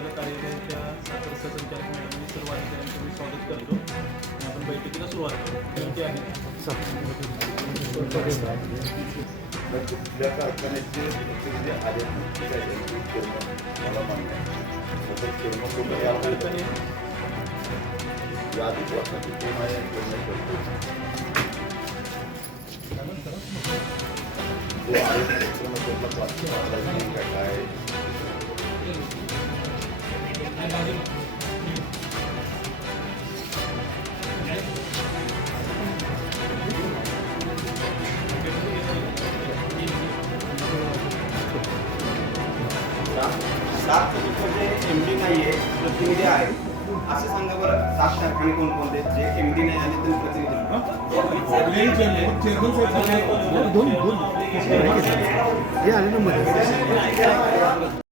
तालुक्याला कार्यालयाच्या साखर संचालक मॅडम सर्व अधिकाऱ्यांचं मी स्वागत करतो आणि आपण बैठकीला सुरुवात करू. विनंती आहे कुठल्या कारखान्याचे जे आले मला मान्य आहे या कारखाने यादीच वाटतं की कोण आहे कोण करतो तो आहे काय सात म्हणजे MD नाही आहे, प्रतिनिधी आहे. असं सांगा बरं, 7 कारखाने कोणकोणते जे MD नाही आले तर प्रतिनिधी दोन हे आले ना मध्ये